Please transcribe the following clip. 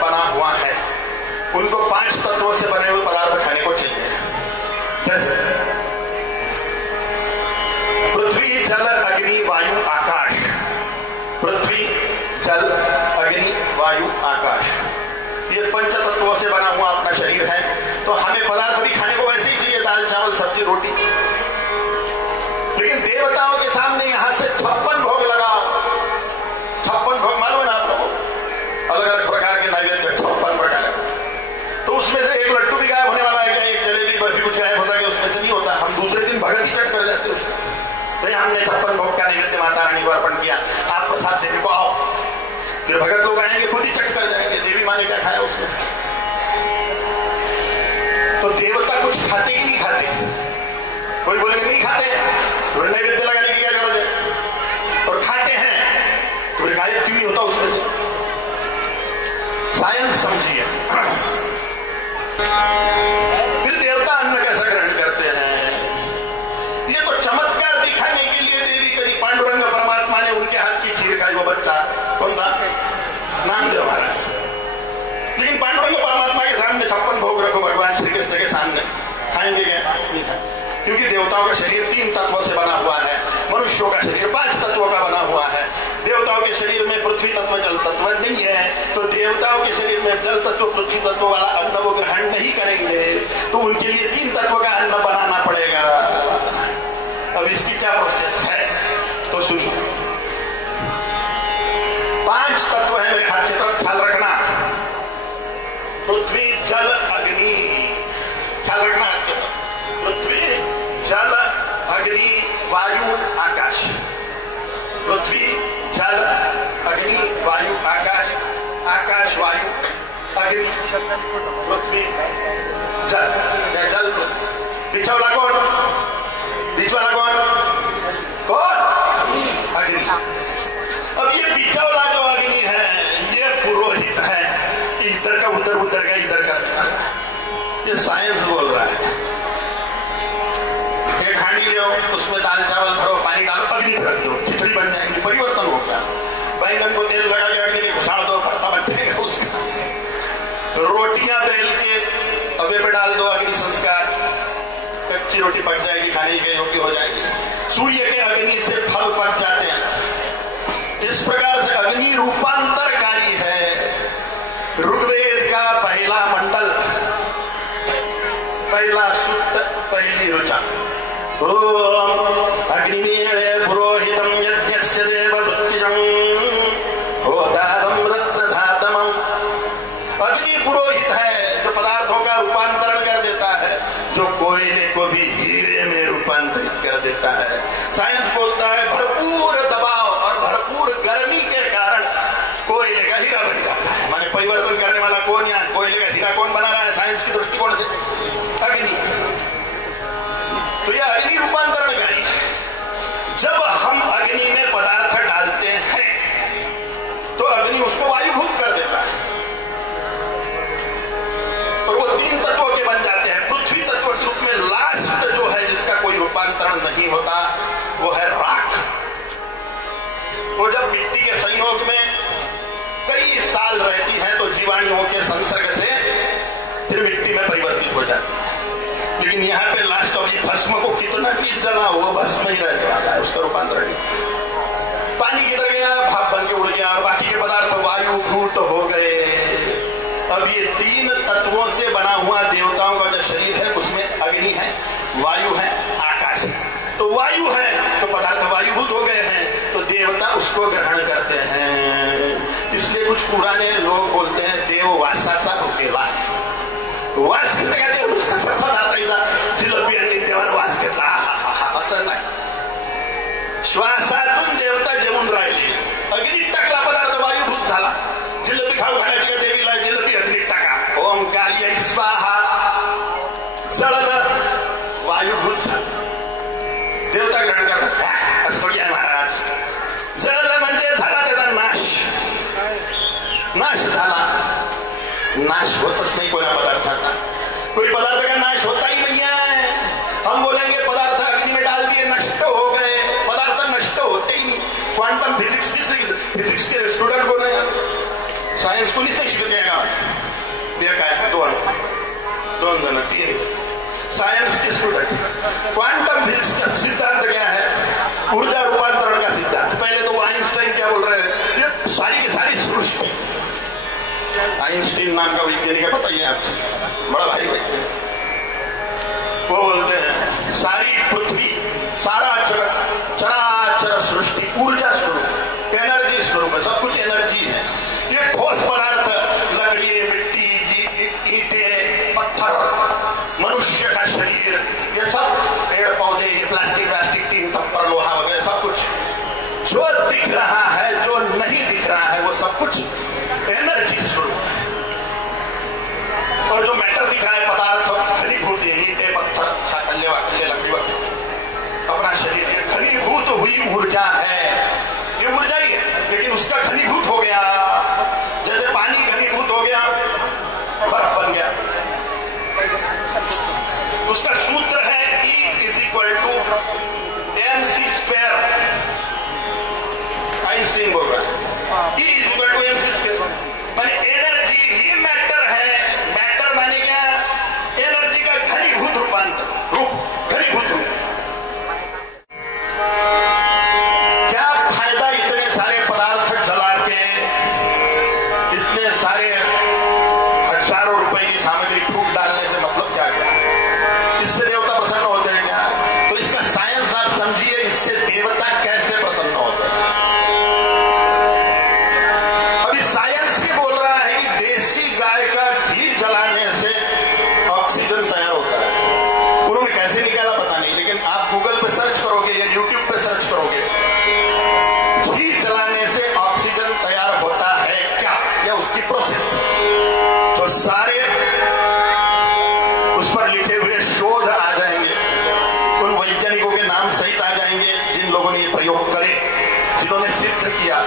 बना हुआ है उनको 5 तत्वों से बने हुए पदार्थ खाने को चाहिए। जैसे पृथ्वी जल अग्नि वायु आकाश। पृथ्वी जल अग्नि वायु आकाश, ये 5 तत्वों से बना हुआ अपना शरीर है। तो हमें पदार्थ भी खाने को वैसे ही चाहिए, दाल चावल सब्जी रोटी। लेकिन देवताओं के सामने यहां से 56 भोग लगाओ। 56 भोग मालूम है ना आप लोगों, अलग अलग प्रकार के नैवेद्य 56 प्रकार। तो उसमें से एक लड्डू भी गायब होने वाला है क्या? एक जलेबी बर्फी कुछ गायब होता है क्या? उसमें से नहीं होता। हम दूसरे दिन भगत ही चट कर जाते उसमें। तो हमने 56 भोग का नैवेद्य माता रानी को अर्पण किया, आप प्रसाद देने को आओ। फिर भगत लोग आएंगे, खुद ही चट कर जाएंगे, देवी माँ ने क्या खाया उसमें। तो देवता कुछ खाते ही नहीं खाते। कोई बोलेंगे नहीं खाते, तो नैवेद्य लगाने की क्या जरूरत है? और खाते हैं तो गायब क्यों नहीं होता उसमें से? साइंस समझिए। फिर देवता अन्न कैसा ग्रहण करते हैं? ये तो चमत्कार दिखाने के लिए देवी करी पांडुरंग परमात्मा ने उनके हाथ की खीर खाई। वो बच्चा कौन था? नामदेव महाराज। लेकिन पांडुरंग परमात्मा के सामने 56 भोग रखो भगवान श्री कृष्ण के सामने, खाएंगे क्या? नहीं खाएंगे। क्योंकि देवताओं का शरीर 3 तत्वों से बना हुआ है, मनुष्यों का शरीर 5 तत्वों का बना हुआ है। देवताओं के शरीर में पृथ्वी तत्व जल तत्व नहीं है, तो देवताओं के शरीर में जल तत्व पृथ्वी तत्व वाला अन्न वो ग्रहण नहीं करेंगे, तो उनके लिए 3 तत्व का अन्न बनाना पड़ेगा। अब इसकी क्या प्रोसेस है तो सुनिए। 5 तत्व है, मेरे हाथ की तरफ ख्याल रखना। पृथ्वी जल अग्नि, ख्याल रखना। पृथ्वी जल अग्नि वायु आकाश। पृथ्वी जल अग्नि वायु आकाश, आकाश वायु अग्नि पृथ्वी जल। जल बीच वाला कौन? बीच वाला कौन? अग्नि। अब ये बीच वाला जो अग्नि है ये पुरोहित है, इधर का उधर, उधर का इधर का। ये साइंस बोल रहा है। एक हांडी लो, उसमें दाल चावल भरो, पानी डालो, अग्नि रख दो, खिचड़ी बन जाएगी। परिवर्तन हो गया। बैंगन को तेल लगा के अग्नि घुसाड़ दो, भरता बन जाएगा उसका। रोटियां बेल के तवे पे डाल दो, अग्नि संस्कार, कच्ची रोटी पक जाएगी, खाने के योग्य हो जाएगी। सूर्य के अग्नि से फल पक जाते हैं। इस प्रकार से अग्नि रूपांतरकारी है। ऋग्वेद का पहला मंडल, पहला सूक्त, पहली ऋचा। ओम अग्निमीळे पुरोहितम यज्ञस्य देववृत्तिजं होतारं रत्नधातमं। अग्नि पुरोहित है जो पदार्थों का रूपांतरण कर देता है, जो कोयले को भी हीरे में रूपांतरित कर देता है। साइंस बोलता है भरपूर दबाव और भरपूर गर्मी के कारण कोयले का हीरा बन जाता है। माने परिवर्तन करने वाला कौन? यहाँ कोयले का हीरा कौन बना रहा है साइंस की दृष्टिकोण से? अग्नि। तो यह अग्नि रूपांतरणकारी है। जब हम अग्नि में पदार्थ डालते हैं तो अग्नि उसको वायुभूत कर देता है और वो 3 तत्वों के बन जाते हैं। पृथ्वी तत्व के रूप में लास्ट जो है जिसका कोई रूपांतरण नहीं होता वो है राख। वो जब मिट्टी के संयोग में कई साल रहती है तो जीवाणुओं के संसर्ग से फिर मिट्टी में परिवर्तित हो जाती है। लेकिन यहाँ पे लास्ट ऑफ ये भस्म को कितना भी जला वो भस्म ही रहने वाला है, उसका रूपांतरण। पानी किधर गया? भाप बन के उड़ गया और बाकी के पदार्थ वायुभूत हो गए। अब ये 3 तत्वों से बना हुआ देवताओं का जो शरीर है उसमें अग्नि है, वायु है, आकाश है। तो वायु है तो पदार्थ वायुभूत हो गए हैं, तो देवता उसको ग्रहण करते हैं। इसलिए कुछ पुराने लोग बोलते हैं देव वासाचा भुकेला है। वास घेतला का देव उसका जिलबी आणि देवानं वास घेतला असं नाही। श्वासातून देवता जेवून राहिले, अग्नीत टाकला पदार्थ वायुभूत झाला। जिलबी खाऊ घालायची का देवीला? जिलबी अग्नीत टाका, ओम कालिया स्वाहा, जळलं, वायुभूत झालं, देवता ग्रहण करतात। असं थोडी आहे महाराज। जळलं म्हणजे झाला त्याचा नाश, नाश झाला। नाश होतच नहीं कोई पदार्थाचा, कोई पदार्थ का नाश होता ही नहीं है। हम बोलेंगे पदार्थ अग्नि में डाल दिए नष्ट हो गए, पदार्थ नष्ट होते ही नहीं। क्वांटम फिजिक्स के स्टूडेंट को नहीं, साइंस को नहीं सीख जाएगा। काय? दोन जण, 3 साइंस के स्टूडेंट। क्वांटम फिजिक्स का सिद्धांत क्या है? ऊर्जा रूपांतरण का सिद्धांत। पहले तो आइंस्टाइन क्या बोल रहे हैं, ये सारी की सारी सृष्टि, आइंस्टाइन नाम का वैज्ञानिक है, पता ही है आपको, बड़ा भारी वैज्ञानिक। वो बोलते हैं सारी पृथ्वी, सारा जगत, चराचर सृष्टि ऊर्जा स्वरूप, एनर्जी स्वरूप है, सब कुछ एनर्जी है। ये ठोस पदार्थ, लकड़ी, मिट्टी, ईंटें, पत्थर, मनुष्य का शरीर, ये सब पेड़ पौधे, ये प्लास्टिक, टीन, पत्थर, लोहा वगैरह सब कुछ जो दिख रहा है, जो नहीं दिख रहा है, वो सब कुछ एनर्जी स्वरूप है। और जो मैटर दिख रहा है, पदार्थ घनीभूत है, ईंटें, पत्थर, साकल्य वाकल्य, लकड़ी वकड़ी, अपना शरीर, ये घनीभूत हुई ऊर्जा है, ये ऊर्जा ही है, लेकिन उसका घनीभूत हो गया, जैसे पानी घनीभूत हो गया, बर्फ बन गया। उसका सूत्र है E = mc²। आइंस्टाइन बोल रहा है E = mc²। माने एनर्जी ही मैटर है। मैटर माने क्या? एनर्जी का घनीभूत रूपांतर, घनीभूत रूप। क्या फायदा इतने सारे पदार्थ जला के, इतने सारे हजारों रुपए की सामग्री फूक डालने से मतलब क्या? इससे देवता प्रसन्न होते हैं क्या? तो इसका साइंस आप समझिए, इससे देवता कैसे प्रसन्न होते हैं। अभी साइंस ही बोल रहा है कि देसी गाय का घी जलाने से ऑक्सीजन तैयार होता है। उन्होंने कैसे निकाला पता नहीं, लेकिन आप गूगल पे सर्च करोगे या यूट्यूब पे सर्च करोगे, घी जलाने से ऑक्सीजन तैयार होता है क्या, या उसकी प्रोसेस, तो सारे उस पर लिखे हुए शोध आ जाएंगे, उन वैज्ञानिकों के नाम सहित आ जाएंगे जिन लोगों ने ये प्रयोग करे, जिन्होंने सिद्ध किया।